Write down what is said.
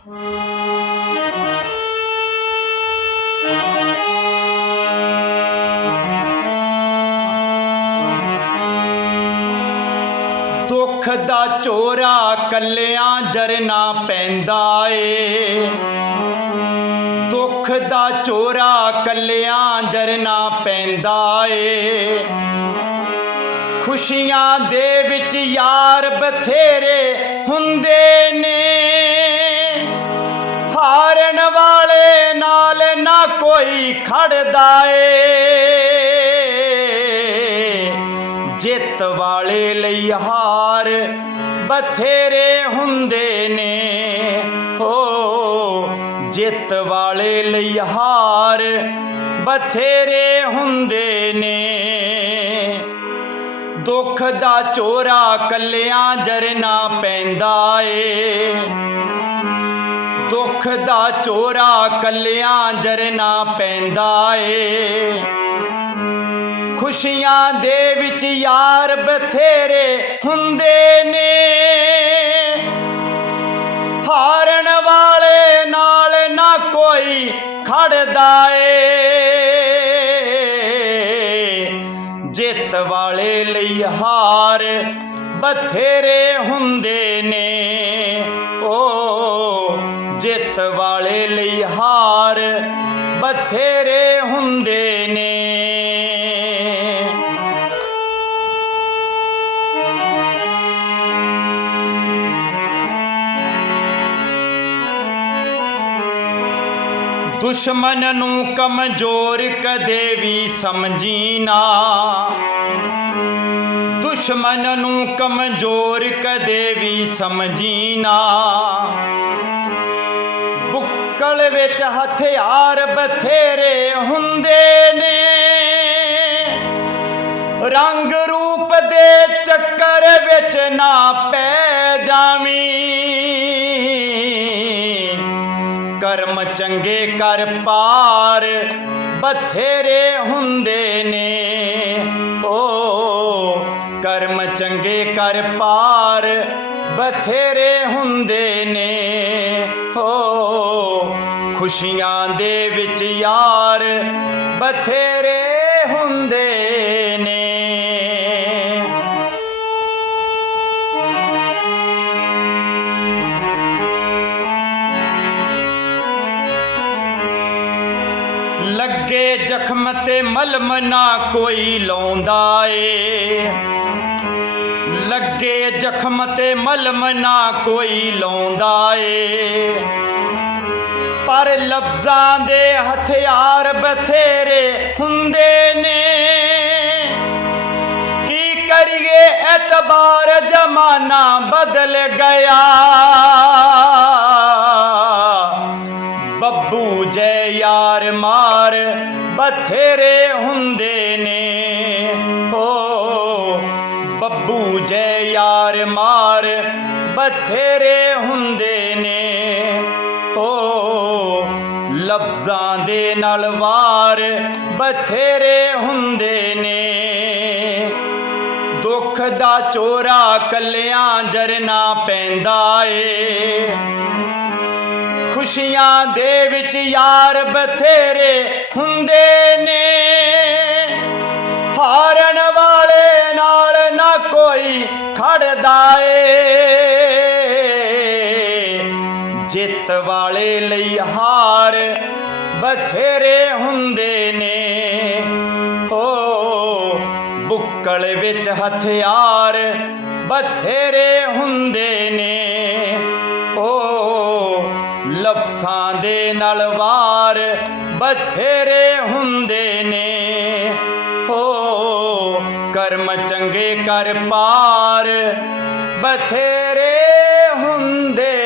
ਦੁੱਖ ਦਾ ਚੋਰਾ ਕੱਲਿਆਂ ਜਰਨਾ ਪੈਂਦਾ ਏ ਦੁੱਖ ਦਾ ਚੋਰਾ ਕੱਲਿਆਂ ਜਰਨਾ ਪੈਂਦਾ ਏ ਖੁਸ਼ੀਆਂ ਦੇ ਵਿੱਚ ਯਾਰ ਬਥੇਰੇ ਹੁੰਦੇ ਨੇ। ਹਾਰਨ ਵਾਲੇ ਨਾਲ ਨਾ ਕੋਈ ਖੜਦਾ ਏ। ਜਿੱਤ ਵਾਲੇ ਲਈ ਹਾਰ ਬਥੇਰੇ ਹੁੰਦੇ ਨੇ। ਹੋ, ਜਿੱਤ ਵਾਲੇ ਲਈ ਹਾਰ ਬਥੇਰੇ ਹੁੰਦੇ ਨੇ। ਦੁੱਖ ਦਾ ਚੋਰਾ ਕੱਲਿਆਂ ਜਰਨਾ ਪੈਂਦਾ ਏ। ਦੁੱਖ ਦਾ ਚੋਰਾ ਕੱਲਿਆਂ ਜਰਨਾ ਪੈਂਦਾ ਏ। ਖੁਸ਼ੀਆਂ ਦੇ ਵਿੱਚ ਯਾਰ ਬਥੇਰੇ ਹੁੰਦੇ ਨੇ। ਹਾਰਨ ਵਾਲੇ ਨਾਲ ਨਾ ਕੋਈ ਖੜਦਾ ਏ। ਜਿੱਤ ਵਾਲੇ ਲਈ ਹਾਰ ਬਥੇਰੇ ਹੁੰਦੇ ਨੇ। ਓ ਜਿੱਤ ਵਾਲੇ ਲਈ ਹਾਰ ਬਥੇਰੇ ਹੁੰਦੇ ਨੇ। ਦੁਸ਼ਮਨ ਨੂੰ ਕਮਜ਼ੋਰ ਕਦੇ ਵੀ ਸਮਝੀ ਨਾ ਦੁਸ਼ਮਨ ਨੂੰ ਕਮਜ਼ੋਰ ਕਦੇ ਵੀ ਸਮਝੀ ਨਾ ਵਿੱਚ ਹਥਿਆਰ ਬਥੇਰੇ ਹੁੰਦੇ ਨੇ। ਰੰਗ ਰੂਪ ਦੇ ਚੱਕਰ ਵਿੱਚ ਨਾ ਪੈ ਜਾਵੀਂ। ਕਰਮ ਚੰਗੇ ਕਰ ਪਾਰ ਬਥੇਰੇ ਹੁੰਦੇ ਨੇ। ਓ, ਕਰਮ ਚੰਗੇ ਕਰ ਪਾਰ ਬਥੇਰੇ ਹੁੰਦੇ ਨੇ। ਹੋ ਖੁਸ਼ੀਆਂ ਦੇ ਵਿੱਚ ਯਾਰ ਬਥੇਰੇ ਹੁੰਦੇ ਨੇ। ਲੱਗੇ ਜ਼ਖਮ ਤੇ ਮਲਮ ਨਾ ਕੋਈ ਲਾਉਂਦਾ ਏ। ਲੱਗੇ ਜ਼ਖਮ ਤੇ ਮਲਮ ਨਾ ਕੋਈ ਲਾਉਂਦਾ ਏ। ਪਰ ਲਫ਼ਜ਼ਾਂ ਦੇ ਹਥਿਆਰ ਬਥੇਰੇ ਹੁੰਦੇ ਨੇ। ਕੀ ਕਰੀਏ? ਐਤਬਾਰ ਜ਼ਮਾਨਾ ਬਦਲ ਗਿਆ। ਬੱਬੂ ਜੈ ਯਾਰ ਮਾਰ ਬਥੇਰੇ ਹੁੰਦੇ ਨੇ। ਹੋ, ਬੱਬੂ ਜੈ ਯਾਰ ਮਾਰ ਬਥੇਰੇ ਹੁੰਦੇ ਨੇ। ਲਫ਼ਜ਼ਾਂ ਦੇ ਨਾਲ ਵਾਰ ਬਥੇਰੇ ਹੁੰਦੇ ਨੇ। ਦੁੱਖ ਦਾ ਚੋਰਾ ਕੱਲਿਆਂ ਜਰਨਾ ਪੈਂਦਾ ਏ। ਖੁਸ਼ੀਆਂ ਦੇ ਵਿੱਚ ਯਾਰ ਬਥੇਰੇ ਹੁੰਦੇ ਨੇ। ਹਾਰਨ ਵਾਲੇ ਨਾਲ ਨਾ ਕੋਈ ਖੜਦਾ ਏ। ਜਿੱਤ ਵਾਲੇ ਲਈ ਹਾਰ ਬਥੇਰੇ ਹੁੰਦੇ ਨੇ। ਓ ਬੁੱਕਲ ਵਿੱਚ ਹਥਿਆਰ ਬਥੇਰੇ ਹੁੰਦੇ ਨੇ। ਓ ਲਫ਼ਜ਼ਾਂ ਦੇ ਨਾਲ ਵਾਰ ਬਥੇਰੇ ਹੁੰਦੇ ਨੇ। ਓ ਕਰਮ ਚੰਗੇ ਕਰ ਪਾਰ ਬਥੇਰੇ ਹੁੰਦੇ